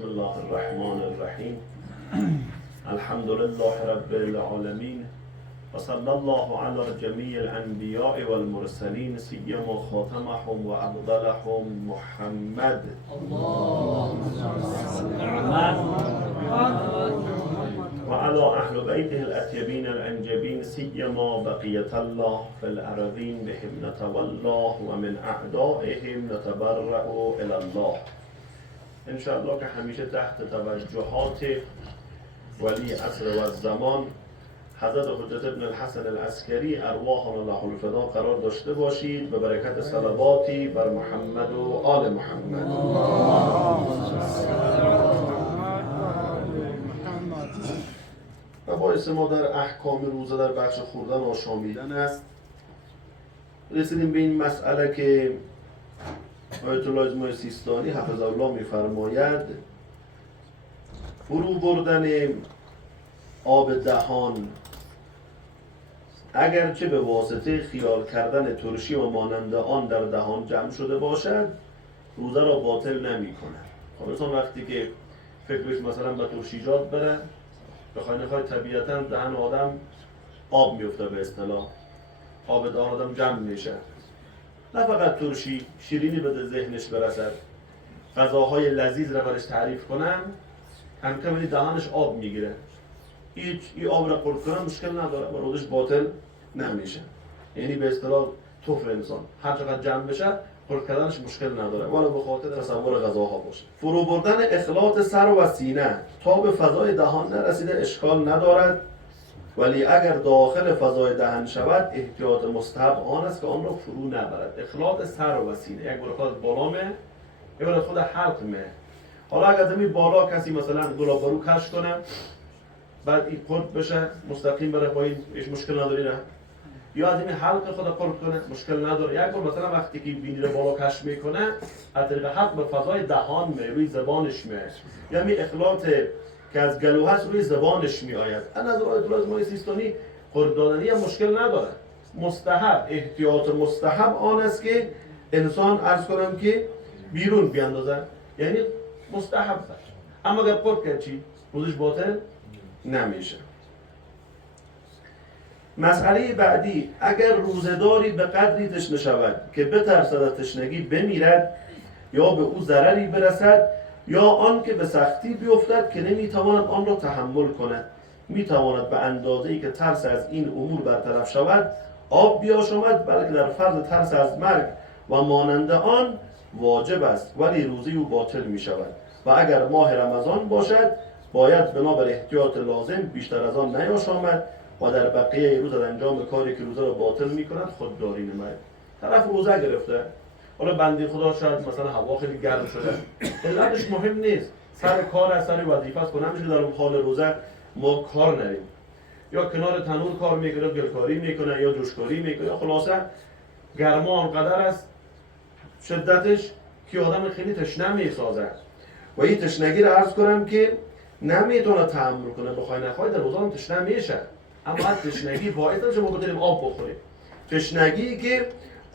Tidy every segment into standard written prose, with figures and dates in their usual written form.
بسم الله الرحمن الرحیم. الحمد لله رب العالمین و صلی الله علی جمیع الانبیاء والمرسلین سیما خاتمهم و افضلهم محمد و علی اهل بیته الاطیبین الانجبین سیما بقیة الله فی الارضین بهم نتولا و من اعدائهم نتبرأ الی الله. انشاءالله که همیشه تحت توجهات ولی عصر و الزمان حضرت حجت ابن الحسن العسکری ارواحنا الله الفدا قرار داشته باشید به برکت صلواتی بر محمد و آل محمد. و باعث ما در احکام روزه در بخش خوردن و آشامیدن است. رسیدیم به این مسئله که آیت الله اجماع سیستانی حفظ الله می‌فرماید فرو بردن آب دهان اگرچه به واسطه خیال کردن ترشی و مانند آن در دهان جمع شده باشد روزه را باطل نمی کند. خب مثلا وقتی که فکرش مثلا به ترشیجات بره بخوای نخوای طبیعتا دهن آدم آب میفته، به اصطلاح آب دهان آدم جمع میشه. نه فقط ترشی، شیرینی به ذهنش برسد، غذاهای لذیذ را برش تعریف کنم هم که دهانش آب میگیره، این آب را خورد کنم مشکل نداره و روزش باطل نمیشه. یعنی به اصطلاح توف انسان هر چقدر جمع بشه خورد کردنش مشکل نداره ولی به خاطر تصور غذاها باشه. فرو بردن اخلاط سر و سینه تا به فضای دهان نرسیده اشکال ندارد، ولی اگر داخل فضای دهن شود احتیاط مستحب آن است که آن را فرو نبرد. اخلاط سر و سینه یک بار اخلاط بالا مه یک بار خود حلق مه. حالا اگر دمی بالا کسی مثلا گلاب برو کش کنه بعد این قرد بشه مستقیم بره پایین هیچ مشکل نداری نه، یا از این حلق خود قرد کنه مشکل نداره. یک بار مثلا وقتی که بینی رو بالا کش میکنه از طریق حلق به فضای دهان می روی زبانش می، یعنی اخلاط که از گلو هست روی زبانش می آید. از نظر آیت الله اجماع سیستانی قرد دادنی هم مشکل نداره. مستحب، احتیاط مستحب آن است که انسان عرض کنم که بیرون بیاندازه، یعنی مستحب است. اما اگر قرد کرد چی؟ روزش باطل نمیشه. مسئله بعدی، اگر روزه‌داری به قدری تشنه شود که بترسد از تشنگی بمیرد یا به او ضرری برسد یا آن که به سختی بیفتد که نمیتواند آن را تحمل کند، میتواند به اندازه‌ای که ترس از این امور برطرف شود آب بیاشامد، بلکه در فرض ترس از مرگ و مانند آن واجب است ولی روزه او باطل میشود. و اگر ماه رمضان باشد باید بنابر احتیاط لازم بیشتر از آن نیاشامد و در بقیه روز انجام کاری که روزه را باطل میکند خودداری نماید. طرف روزه گرفته، حالا بنده خدا شاید مثلا هوا خیلی گرم شده، علتش مهم نیست، سر کار است، سر وظیفه است، نمیشه در حال روزه ما کار نریم، یا کنار تنور کار میکنه، گلکاری میکنه یا جوشکاری میکنه، یا خلاصه گرما آنقدر است شدتش که آدم خیلی تشنه میسازه و این تشنگی را عرض کنم که نمیتونه تحمل کنه، بخوای نخوای در روزان تشنه میشه. اما تشنگی باعث نمیشه ما بتونیم آب بخوریم، تشنگی که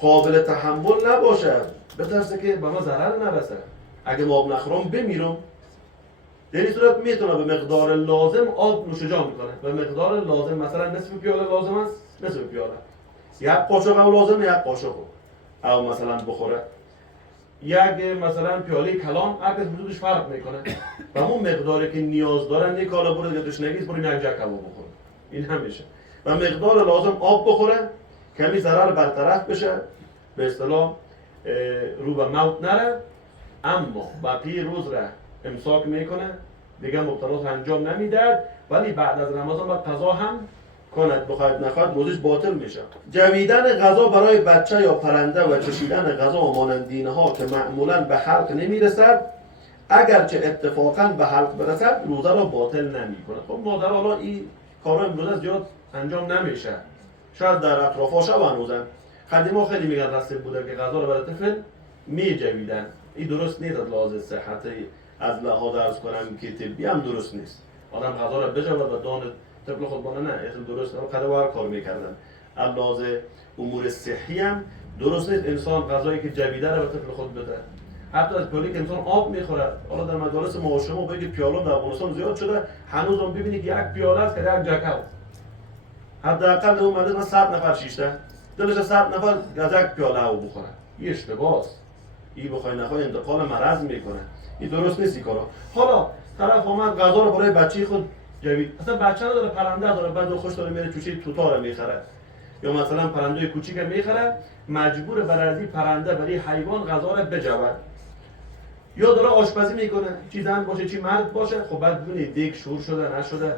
قابل تحمل نباشه، بترسه که به ما ضرر نرسه، اگه ما آب نخورم بمیرم. در این صورت میتونه به مقدار لازم آب نوش جان میکنه. به مقدار لازم مثلا نصف پیاله لازم است، نصف پیاله، یک قاشق هم لازم، یک قاشق او مثلا بخوره، یک مثلا پیاله کلان هر کس وجودش فرق میکنه و همون مقداری که نیاز دارن یک کالا برو دیگه تشنگی برو یک جک هوا بخوره، این همیشه. و مقدار لازم آب بخوره کمی ضرر برطرف بشه، به اصطلاح رو به موت نره، اما بقیه روز را امساک میکنه دیگه مبتلاش انجام نمیدهد، ولی بعد از رمضان باید قضا هم کند، بخواید نخواید روزش باطل میشه. جویدن غذا برای بچه یا پرنده و چشیدن غذا و مانند اینها که معمولا به حلق نمیرسد اگرچه اتفاقا به حلق برسد روزه را باطل نمیکند. خب مادر حالا این کارا امروز زیاد انجام نمیشه، شاید در اطرافا شب هنوزن. قدیما خیلی میگن رسم بوده که غذا رو برای طفل میجویدن، این درست نیست از لحاظ صحت، از لحاظ عرض کنم که طبی هم درست نیست. آدم غذا رو بجوید و دان طفل خودمانه نه، اصلا درست نه، قدم هر کار میکردن. از لحاظ امور صحی هم درست نیست انسان غذایی که جویده رو به طفل خود بده. حتی از پیاله که انسان آب میخوره، حالا در مدارس ما و شما بگید پیاله در افغانستان زیاد شده، هنوز هم ببینید که یک پیاله است که یک جکو، حداقل اون مدرسه 100 نفر شیشته دلش 100 نفر از یک پیاله آب بخوره. این اشتباهه. این بخوای نخوای انتقال مرض میکنه. این درست نیست این کارا. حالا طرف اومد غذا رو برای بچه خود جوید، اصلا بچه نداره، پرنده داره، بعد خوش داره میره چوچه توتا رو میخره، یا مثلا پرنده کوچیک میخره، مجبور برای از این پرنده برای حیوان غذا رو بجود، یا داره آشپزی میکنه، چی زن باشه چی مرد باشه، خب بعد ببینید دیگ شور شده نشده.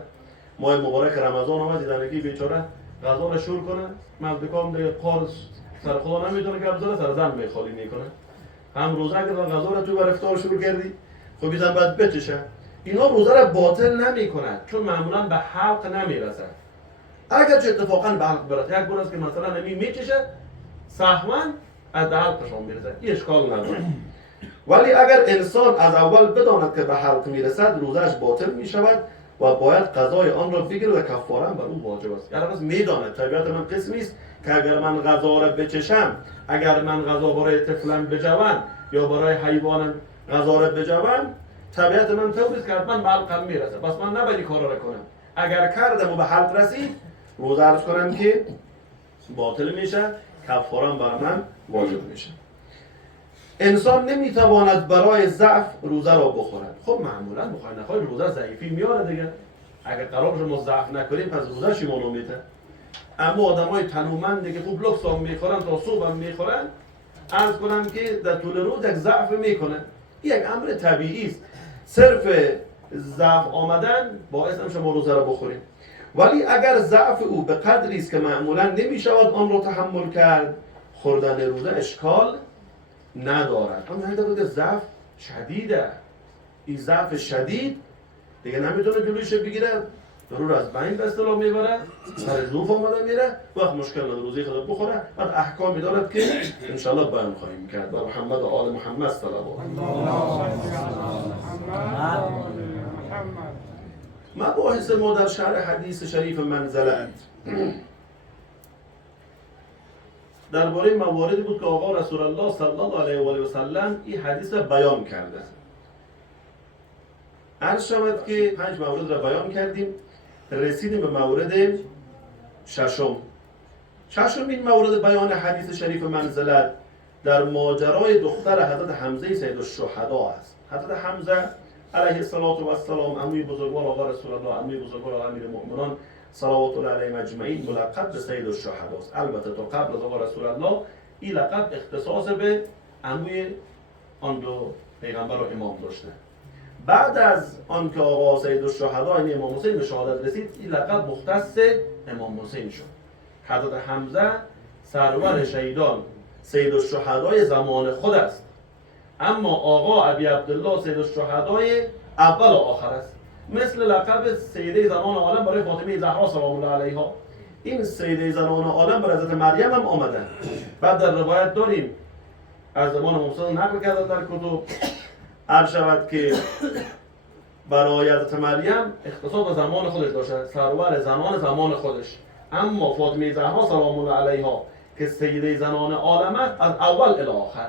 ماه مبارک رمضان اومد، دیدن که بیچاره غذا رو شور کنه، مردکام دیگه قار سر خدا نمیتونه که بذاره، سر زن میخالی میکنه. هم روزه اگر غذا رو تو بر افطار شروع کردی، خب بیزن بعد بچشه. اینا روزه رو باطل نمیکنن، چون معمولا به حلق نمیرسه. اگر چه اتفاقا به حلق برسه، یک بار است که مثلا نمی میچشه سهوا از حلقشون میرسه، این اشکال نداره. ولی اگر انسان از اول بداند که به حلق میرسد، روزش باطل میشود و باید قضای آن را بگیرد و کفاره بر او واجب است. یعنی بس میداند طبیعت من قسمی است که اگر من غذا را بچشم، اگر من غذا برای طفلم بجوم یا برای حیوانم غذا را بجوم، طبیعت من طوری است که حتما به حلقم میرسه، پس من نباید کارا را کنم. اگر کردم و به حلق رسید، روزه عرض کنم که باطل میشه، کفاره بر من واجب میشه. انسان نمیتواند برای ضعف روزه را بخورد. خب معمولا بخوای نخوای روزه ضعیفی میاره دیگه. اگر قرار شما ضعف نکنیم پس روزه شما نمیته. اما آدمای تنومندی که خوب لکس هم میخورن تا صبح هم میخورن، عرض کنم که در طول روز یک ضعف میکنه. این یک امر طبیعی است. صرف ضعف آمدن باعث نمیشه شما روزه را بخوریم. ولی اگر ضعف او به قدری است که معمولا نمیشود آن را تحمل کرد، خوردن روزه اشکال ندارد. اما هر که ضعف شدیده، این ضعف شدید دیگه نمیتونه جلویش بگیره، ضرور از بین به اصطلاح میبره، سر ظروف آمده میره، وقت مشکل نداره روزی خود بخوره. بعد احکامی دارد که انشاءالله بیان خواهیم کرد. بر محمد و آل محمد صلوات مباحث ما در شرح حدیث شریف منزلت درباره مواردی بود که آقا رسول الله صلی الله علیه و آله و سلم این حدیث را بیان کرده. عرض شود که 5 مورد را بیان کردیم، رسیدیم به مورد ششم. این مورد بیان حدیث شریف منزلت در ماجرای دختر حضرت حمزه سید الشهدا است. حضرت حمزه علیه السلام عموی بزرگوار آقا رسول الله، عموی بزرگوار امیر المؤمنان صلوات الله علیهم اجمعین، ملقب به سید الشهدا است. البته تا قبل از آقا رسول الله این لقب اختصاص به عموی آن دو پیغمبر و امام داشته. بعد از آنکه آقا سید الشهدا یعنی امام حسین به شهادت رسید، این لقب مختص امام حسین شد. حضرت حمزه سرور شهیدان سید الشهدای زمان خود است، اما آقا ابی عبدالله سید الشهدای اول و آخر است. مثل لقب سیده زنان عالم برای فاطمه زهرا سلام الله علیها. این سیده زنان عالم برای حضرت مریم هم آمدن. بعد در روایت داریم از زمان موسی نقل کرده در کتب، عرض شود که برای حضرت مریم اختصاص به زمان خودش داشته، سرور زمان خودش. اما فاطمه زهرا سلام الله علیها که سیده زنان عالم است، از اول الی آخر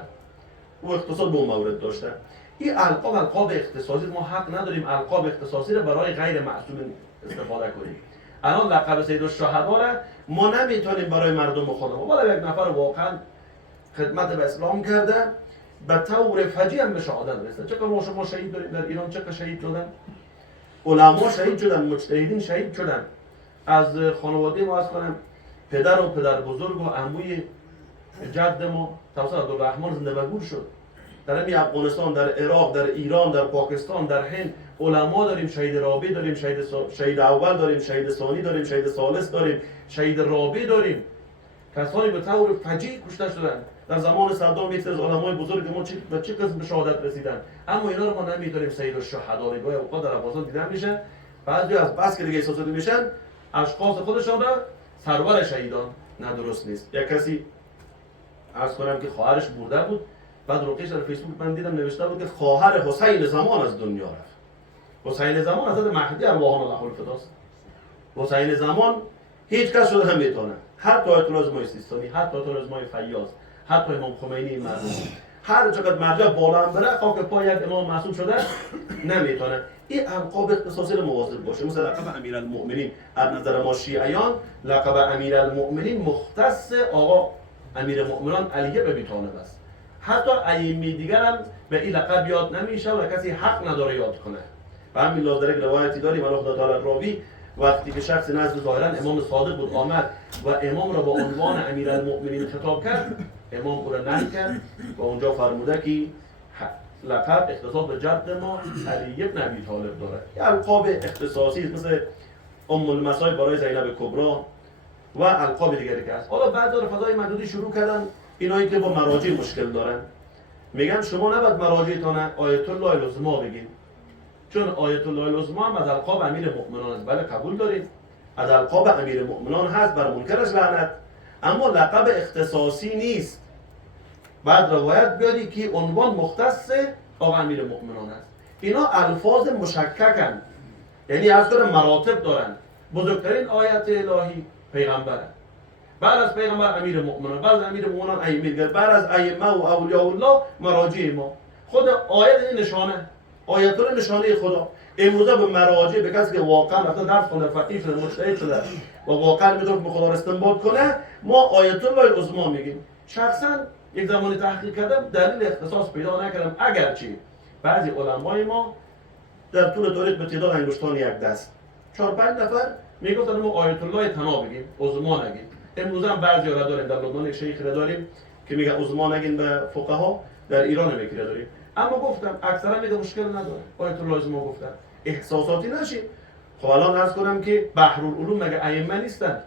او اختصاص به اون مورد داشته. این القاب اختصاصی، ما حق نداریم القاب اختصاصی رو برای غیر معصوم استفاده کنیم. الان لقب سید الشهدا را ما نمیتونیم برای مردم خودمون، ولی یک نفر واقعا خدمت به اسلام کرده به طور فجیع هم به شهادت رسید. چقدر ما شما شهید داریم در ایران، چقدر شهید شدن، علما شهید شدن، مجتهدین شهید شدن. از خانواده ما از کنم پدر و پدر بزرگ و عموی جد ما توسط عبدالرحمن زنده و گور شد. در همین افغانستان، در عراق، در ایران، در پاکستان، در هند علما داریم، شهید رابی داریم، شهید اول داریم، شهید ثانی داریم، شهید ثالث داریم، شهید رابی داریم. کسانی به طور فجیع کشته شدن. در زمان صدام یک سری از علمای بزرگ ما به چه قسم به شهادت رسیدن، اما اینا رو ما نمیتونیم سید الشهدا نگاه اوقات در افغانستان دیدن میشه. بعضی از بس که دیگه احساس میشن اشخاص خودشان را سرور شهیدان. نه درست نیست. یک کسی عرض کنم که خواهرش مرده بود، بعد روکش در فیسبوک من دیدم نوشته بود که خواهر حسین زمان از دنیا رفت. حسین زمان حضرت مهدی ارواحنا الله الفداست. حسین زمان هیچ کس شده نمیتونه، حتی آیت الله سیستانی، حتی آیت الله فیاض، حتی امام خمینی مرحوم، هر چقدر مرجع بالا هم بره خاک پای یک امام معصوم شده نمیتونه. این القاب اختصاصی رو مواظب باشه. مثل لقب امیرالمؤمنین از نظر ما شیعیان، لقب امیرالمؤمنین مختص آقا امیرالمؤمنان علی ابی طالب است. حتی ائمه دیگر هم به این لقب یاد نمیشه و کسی حق نداره یاد کنه. و همین لحاظ در یک روایتی داریم الله خدا تعالی راوی وقتی که شخص نزد ظاهرا امام صادق بود آمد و امام را با عنوان امیرالمؤمنین خطاب کرد، امام او را نهی کرد و اونجا فرموده که لقب اختصاص به جد ما علی ابن ابی طالب داره. یه القاب اختصاصی مثل ام المصائب برای زینب کبرا و القاب دیگری که هست. حالا بعد در فضای محدودی شروع کردن اینایی که با مراجع مشکل دارن، میگن شما نباید مراجعتان آیت الله العظما بگین، چون آیت الله العظما هم از القاب امیر مؤمنان است. بله قبول دارید از القاب امیر مؤمنان هست، بر منکرش لعنت، اما لقب اختصاصی نیست. بعد روایت بیاری که عنوان مختص آقا امیر مؤمنان است. اینا الفاظ مشککن، یعنی از طور مراتب دارن. بزرگترین آیت الهی پیغمبره، بعد از پیغمبر امیر مؤمنان، بعد از امیر مؤمنان ائمه دیگر، بعد از ائمه و اولیاء الله مراجع ما. خود آیت این نشانه، آیت الله نشانه خدا. امروزه به مراجع، به کسی که واقعا رفته درس خونده، فقیه شده، مجتهد شده و واقعا میتونه به خدا را استنباط کنه، ما آیت الله العظما میگیم. شخصا یک زمانی تحقیق کردم، دلیل اختصاص پیدا نکردم، اگرچه بعضی علمای ما در طول تاریخ به تعداد انگشتان یک دست 4-5 نفر میگفتن ما آیت الله تنها بگیم، عظما نگیم. امروز هم بعضی را داریم، در لبنان یک شیخ را داریم که میگه عظما نگین به فقها، در ایران هم یکی را داریم. اما گفتم اکثرا میگه مشکل نداره، آیت الله عظما گفتن، احساساتی نشید. خب الان عرض کنم که بحرالعلوم مگه ائمه نیستن؟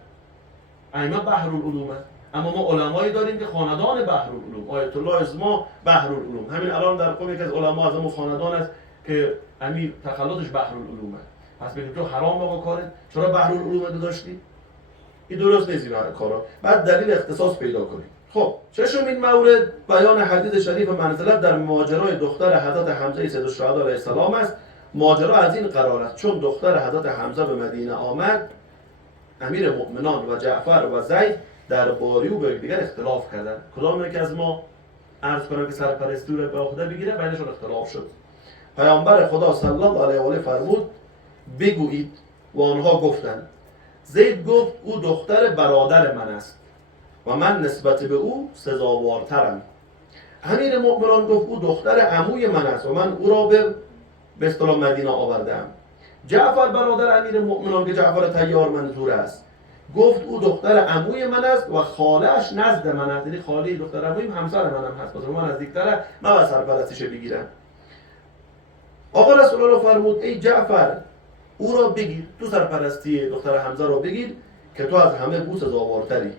ائمه بحرالعلومه، اما ما علمایی داریم که خاندان بحرالعلوم، آیت الله عظما بحرالعلوم. همین الان در قوم یکی از علما از همون خاندان است که امیر تخلصش بحرالعلومه. پس بگید تو حرام آقا کارت، چرا بحرالعلوم داشتی؟ این درست نیست این کارا. بعد دلیل اختصاص پیدا کنید. خب ششمین مورد بیان حدیث شریف منزلت در ماجرای دختر حضرت حمزه سید الشهدا علیه السلام است. ماجرا از این قرار است چون دختر حضرت حمزه به مدینه آمد، امیر مؤمنان و جعفر و زید درباره او به دیگر اختلاف کردند. کدام یک از ما عرض کنم که سرپرستی رو به عهده بگیره، بینشون اختلاف شد. پیامبر خدا صلی الله علیه و آله فرمود بگویید و آنها گفتند. زید گفت او دختر برادر من است و من نسبت به او سزاوارترم. امیر مؤمنان گفت او دختر عموی من است و من او را به اصطلاح مدینه آوردم. جعفر برادر امیر مؤمنان که جعفر طیار منظور است گفت او دختر عموی من است و خاله‌اش نزد من است، یعنی خاله دختر عمویم همسر منم هست، پس من نزدیک‌تره، من باید سرپرستیش بگیرم. آقا رسول الله فرمود ای جعفر او را بگیر، تو سرپرستی دختر حمزه را بگیر که تو از همه بو سزاوارتری.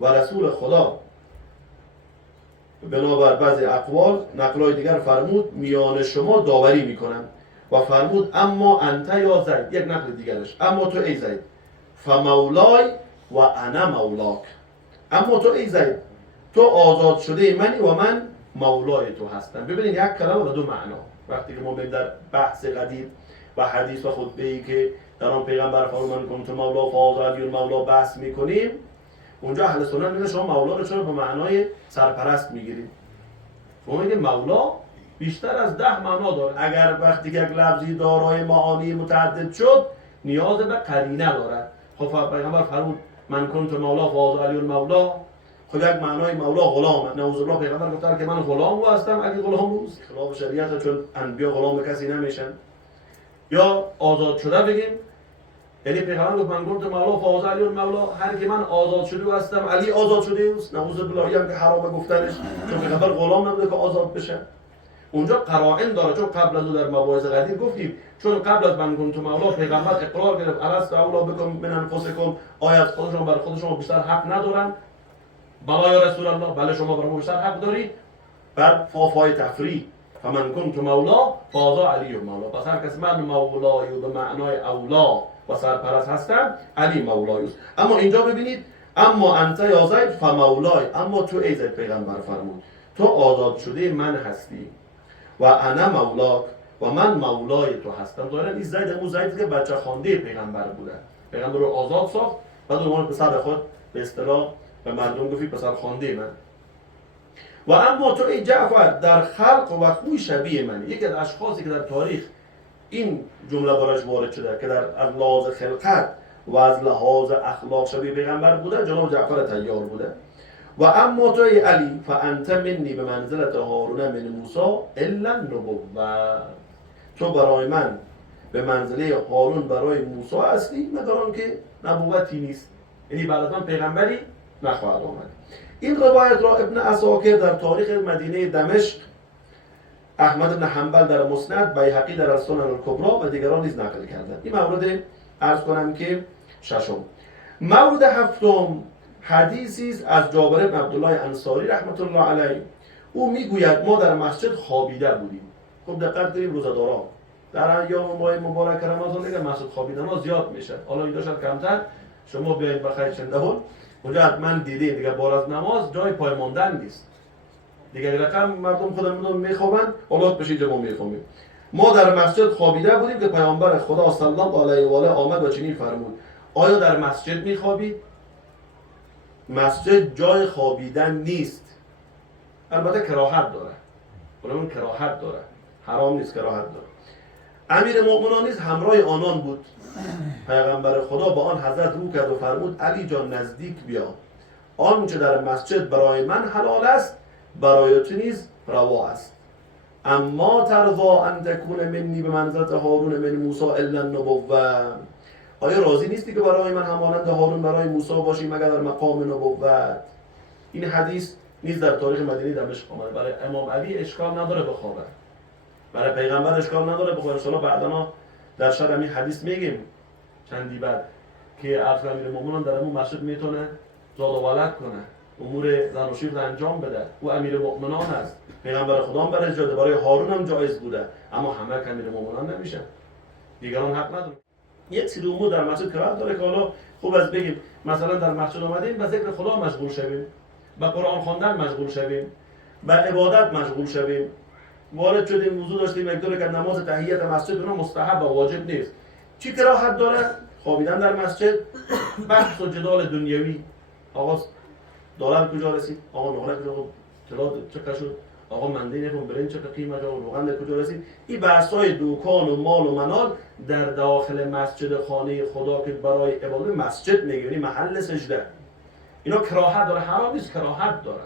و رسول خدا بنابر بعضی اقوال نقلای دیگر فرمود میان شما داوری میکنم و فرمود اما انت یا زید، یک نقل دیگرش، اما تو ای زید فمولای و انا مولاک، اما تو ای زید تو آزاد شده منی و من مولای تو هستم. ببینید یک کلمه و دو معنا. وقتی که ما بریم در بحث قدیم و حدیث و خطبه‌ای که در آن پیغمبر فرمان کنت مولا فاز علی المولا بحث میکنیم، اونجا اهل سنت میگن شما مولا رو چرا به معنای سرپرست میگیرید؟ شما میگید مولا بیشتر از 10 معنا داره. اگر وقتی که یک لفظی دارای معانی متعدد شد نیاز به قرینه دارد. خب پیغمبر فرمود من کنت مولا فاز علی المولا، خب یک معنای مولا غلامه. نعوذ بالله پیغمبر گفت که من غلام هستم، اگه غلام بود خلاف شریعت، چون انبیا غلام کسی نمیشن. یا آزاد شده بگیم، یعنی پیغمبر گفت من کنت مولا فاز علی المولا، هر که من آزاد شده هستم علی آزاد شده است. نعوذ بالله هم که حرام گفتنش، چون پیغمبر غلام نبوده که آزاد بشه. اونجا قرائن داره، چون قبل از او در مباحث قدیم گفتیم چون قبل از من کنت مولا پیغمبر اقرار گرفت الست اولا بکم من انفسکم، آیا از خودشون برای خودشون بیشتر حق ندارن؟ بلا یا رسول الله، بله شما برای بیشتر حق دارید. بعد فای تفریح فمن کنت مولا فازا علی مولا، پس هر کس من مولای و به معنای اولا و سرپرست هستم علی مولای است. اما اینجا ببینید اما انت یا زید فمولای، اما تو ای زید پیغمبر فرمود تو آزاد شده من هستی و انا مولاک و من مولای تو هستم. ظاهرا این زید همون زیدی که بچه خوانده پیغمبر بوده، پیغمبر رو آزاد ساخت، بعد اون پسر خود به اصطلاح به مردم گفت پسر خوانده من. و اما تو ای جعفر در خلق و خوی شبیه منی. یکی از اشخاصی که در تاریخ این جمله براش وارد شده که در از لحاظ خلقت و از لحاظ اخلاق شبیه پیغمبر بوده، جناب جعفر طیار بوده. و اما تو ای علی فانت منی به منزلت هارون من موسی الا النبوة، تو برای من به منزله هارون برای موسی هستی مگر آنکه نبوتی نیست، یعنی بعد از من پیغمبری نخواهد آمد. این روایت را ابن عساکر در تاریخ مدینه دمشق، احمد بن حنبل در مسند، بیهقی در السنن الکبری و دیگران نیز نقل کردند. این مورد عرض کنم که ششم. مورد هفتم حدیثی است از جابر بن عبدالله انصاری رحمت الله علیه. او میگوید ما در مسجد خوابیده بودیم. خب دقت کنیم روزدارا در ایام ماه مبارک رمضان دیگه مسجد خوابیدن ها زیاد میشه. حالا اینجا شاید کمتر، شما بیاید بخیر چندهون اونجا حتما دیدید دیگه بار از نماز جای پای ماندن نیست دیگه، رقم مردم خودمون میخوابن اولاد بشید ما میخوابیم. ما در مسجد خوابیده بودیم که پیامبر خدا صلی الله علیه و آله آمد و چنین فرمود. آیا در مسجد میخوابید؟ مسجد جای خوابیدن نیست، البته کراهت داره، اون کراهت داره، حرام نیست، کراهت داره. امیر مؤمنان نیز همراه آنان بود. پیغمبر خدا با آن حضرت رو کرد و فرمود علی جان نزدیک بیا، آنچه در مسجد برای من حلال است برای تو نیز روا است. اما ترضا ان تکون منی به منزلت هارون من موسی الا النبوة، آیا راضی نیستی که برای من همانند هارون برای موسی باشی مگر در مقام نبوت؟ این حدیث نیز در تاریخ مدینه دمشق آمده. برای امام علی اشکال نداره بخوابه، برای پیغمبر اشکال نداره بخوابه. ان شاء الله بعداً در شرح همین حدیث میگیم چندی بعد که عرض امیر مومنان در اون مسجد میتونه زاد و ولد کنه، امور زن و شیر انجام بده. او امیر مومنان است، پیغمبر خدا هم برای جاده، برای هارون هم جایز بوده، اما همه که امیر مومنان نمیشن، دیگران حق ندارن. یک سری امور در مسجد کراهت داره که حالا خوب از بگیم. مثلا در مسجد اومدیم به ذکر خدا مشغول شویم، به قرآن خواندن مشغول شویم، به عبادت مشغول شویم. وارد شدیم وضو داشتیم یک دوره که نماز تحیت مسجد اونها مستحب و واجب نیست. چی کراهت داره؟ خوابیدن در مسجد، بحث و جدال دنیوی. آقا دلار کجا رسید؟ آقا نقره کجا طلا چقدر شد؟ آقا منده نکن برنج چقدر قیمت آقا روغن کجا رسید؟ این بحث‌های دکان و مال و منال در داخل مسجد خانه خدا که برای عبادت مسجد میگیری محل سجده، اینا کراهت داره، حرام نیست، کراهت داره.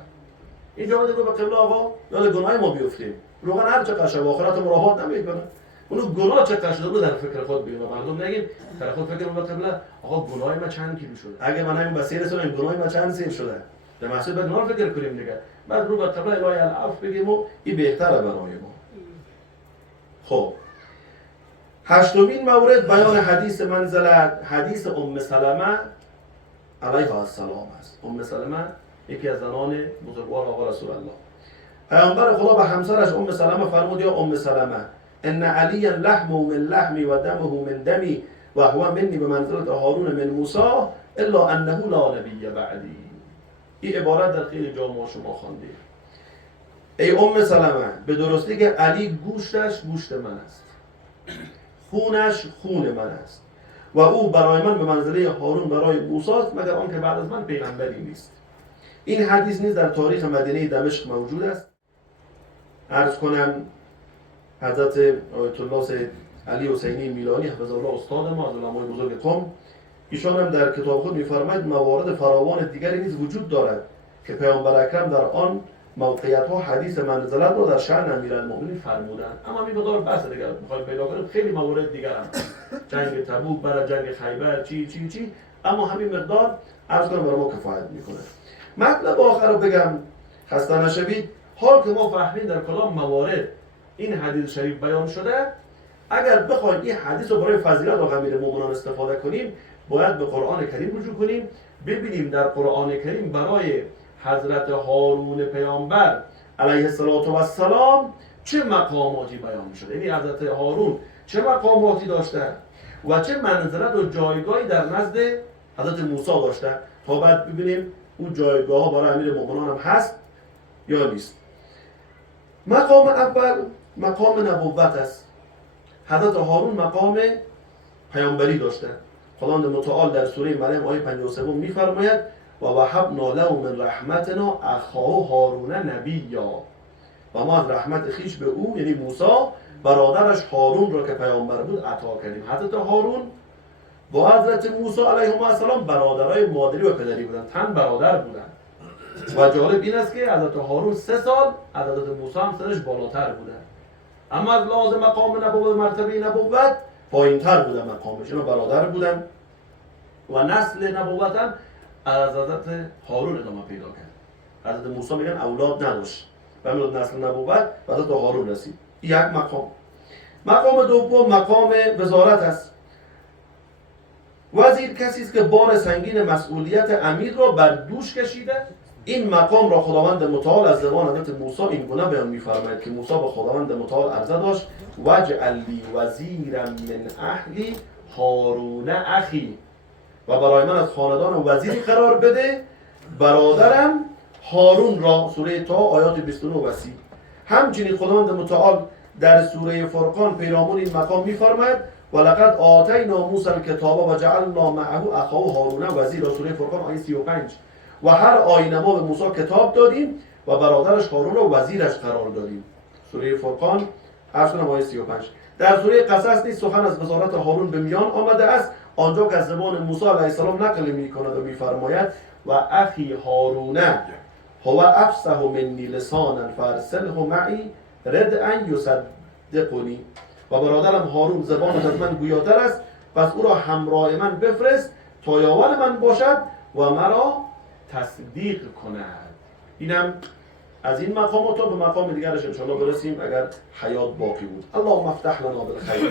اینجا اومده رو به قبله آقا یاد گناه ما بیفتیم، روغن هر چقدر شب آخرت مراحات نمیکنه، اونو گناه چقدر شده رو در فکر خود بیارم. مردم نگین در خود فکر به قبله آقا گناه ما چند کیلو شده، اگه من همین بسیار رسونم گناه ما چند سیر شده، در مسجد بعد نار فکر کنیم دیگه، بعد رو به قبله الهی العفو بگیم و این بهتره برای ما. خب هشتمین مورد بیان حدیث منزلت، حدیث ام سلمه علیها السلام است. ام سلمه یکی از زنان بزرگوار آقا رسول الله. پیامبر خدا به همسرش ام سلمه فرمود یا ام سلمه ان علی لحم من لحمی و دمه من دمی و هو منی به منزلت هارون من موسی الا انه لا نبی بعدی. این عبارت در خیلی جا ما شما خواندید. ای ام سلمه به درستی که علی گوشتش گوشت من است، خونش خون من است و او برای من به منزله هارون برای موسی است مگر آنکه بعد از من پیغمبری نیست. این حدیث نیز در تاریخ مدینه دمشق موجود است. عرض کنم حضرت آیت الله سید علی حسینی میلانی حفظ الله استاد ما از علمای بزرگ قم، ایشان هم در کتاب خود می‌فرماید موارد فراوان دیگری نیز وجود دارد که پیامبر اکرم در آن موقعیت‌ها حدیث منزلت را در شأن امیرالمؤمنین فرمودند. اما این مقدار بحث دیگه می‌خوایم پیدا کنیم، خیلی موارد دیگر هم جنگ تبوک، برای جنگ خیبر، چی اما همین مقدار عرض کنم برای ما کفایت می‌کنه. مطلب آخر رو بگم خسته نشوید. حال که ما فهمید در کدام موارد این حدیث شریف بیان شده، اگر بخوایم این حدیث رو برای فضیلت و امیر مومنان استفاده کنیم باید به قرآن کریم رجوع کنیم، ببینیم در قرآن کریم برای حضرت هارون پیامبر علیه السلام چه مقاماتی بیان شده، یعنی حضرت هارون چه مقاماتی داشته و چه منزلت و جایگاهی در نزد حضرت موسی داشته، تا بعد ببینیم اون جایگاه ها برای امیر مومنان هم هست یا نیست. مقام اول مقام نبوت است. حضرت هارون مقام پیامبری داشته. خداوند متعال در سوره مریم آیه 53 میفرماید و وهبنا له من رحمتنا اخاه هارون نبیا، و ما از رحمت خیش به او یعنی موسی برادرش هارون را که پیامبر بود عطا کردیم. حضرت هارون با حضرت موسی علیه السلام برادرای مادری و پدری بودن، تن برادر بودن. و جالب این است که حضرت هارون 3 سال از حضرت موسی هم سنش بالاتر بودن، اما از لحاظ مقام نبوت مرتبه نبوت پایین‌تر بودن مقامش، اینا برادر بودن و نسل نبوت هم از حضرت هارون ادامه پیدا کرد. حضرت موسی میگن اولاد نداشت و میاد نسل نبوت و حضرت هارون رسید. یک مقام. مقام دوم مقام وزارت است. وزیر کسی است که بار سنگین مسئولیت امیر را بر دوش کشیده. این مقام را خداوند متعال از زبان حضرت موسی این گونه بیان می‌فرماید که موسی به خداوند متعال عرضه داشت وجعل لی وزیرا من اهلی هارون اخی، و برای من از خاندان وزیری قرار بده برادرم هارون را. سوره طه آیات 29 و 30. همچنین خداوند متعال در سوره فرقان پیرامون این مقام می‌فرماید ولقد آتینا موسی الکتاب و جعلنا معه اخاه هارون وزیرا. سوره فرقان آیه 35. و هر آینه ما به موسی کتاب دادیم و برادرش هارون را وزیرش قرار دادیم. سوره فرقان آیه 35. در سوره قصص نیز سخن از وزارت هارون به میان آمده است، آنجا که از زبان موسی علیه السلام نقل می‌کند و می‌فرماید و اخی هارون هو افصح منی لسانا فارسله معی رد ان یصدقنی. و برادرم هارون زبانش از من گویاتر است، پس او را همراه من بفرست تا یاور من باشد و مرا تصدیق کند. اینم از این مقام تا به مقام دیگرش انشاءالله برسیم اگر حیات باقی بود. اللهم افتح لنا بالخیر.